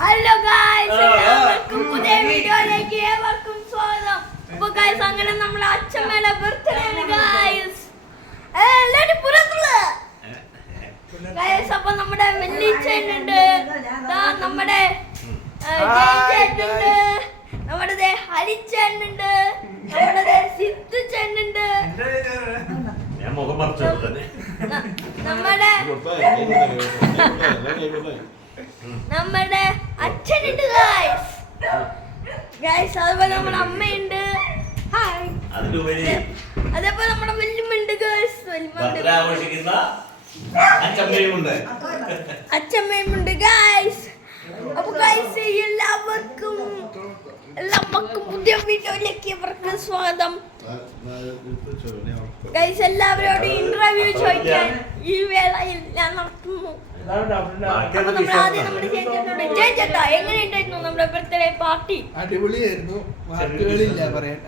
Hello guys, എല്ലാവർക്കും പുതിയ വീഡിയോയിലേക്ക് ഏവർക്കും സ്വാഗതം. അപ്പൊ ഗായ്സ്, അങ്ങനെ നമ്മുടെ അച്ഛമ്മയുടെ ബർത്ത്ഡേ ആണ് ഗായ്സ്. എല്ലാവരും പുറത്തുള്ള ഗായ്സ്. അപ്പൊ നമ്മുടെ വെല്ലിച്ചേനുണ്ട്, നമ്മുടെ ജയിച്ചേനുണ്ട്, നമ്മുടെ ഹരിച്ചേനുണ്ട്, നമ്മുടെ സിദ്ധുച്ചേനുണ്ട്, നമ്മുടെ അച്ഛനുണ്ട് ഗായ്സ്. അതുപോലെ നമ്മുടെ അമ്മയുണ്ട്, അതേപോലെ നമ്മുടെ വല്യമ്മയുണ്ട് ഗായ്സ്. അച്ഛമ്മയുമുണ്ട് ഗായ്സ്. അപ്പൊ ഗായ്സ്, എല്ലാവർക്കും പുതിയ വീഡിയോയിലേക്ക് ഇവർക്ക് സ്വാഗതം ഗായ്സ്. എല്ലാവരോടും ഇന്റർവ്യൂ ചോദിക്കാൻ ഈ വേളയിൽ ഞാൻ നടത്തുന്നു. അപ്പൊ നമ്മൾ ആദ്യം നമ്മുടെ ചേച്ചേട്ടാ, എങ്ങനെയുണ്ടായിരുന്നു നമ്മുടെ ബർത്ത്ഡേ പാർട്ടി? അടിപൊളിയായിരുന്നു, വാക്കുകളില്ല പറയാൻ.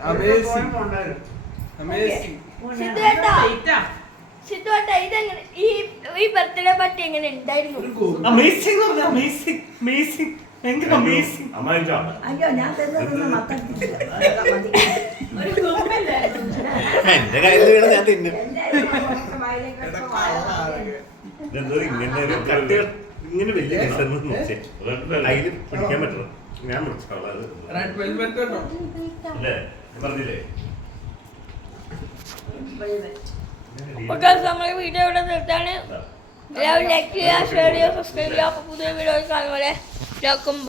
സിദ്ധുവേട്ടാ, ഇതെങ്ങനെ ഈ ബർത്ത്ഡേ പാർട്ടി എങ്ങനെ ഉണ്ടായിരുന്നു? അയ്യോ, ഞാൻ എന്റെ കയ്യിൽ വീണ ഞാൻ തിന്നും. ഇങ്ങനെ വലിയ അതിൽ പിടിക്കാൻ പറ്റണം. ഞാൻ പറഞ്ഞില്ലേ നമ്മുടെ വീഡിയോ ഇവിടെ നിർത്താന്. എല്ലാവരും ലൈക്ക് ചെയ്യുക, ഷെയർ ചെയ്യുക, സബ്സ്ക്രൈബ് ചെയ്യുക. അപ്പൊ പുതിയ വീഡിയോ കാണുമ്പോൾ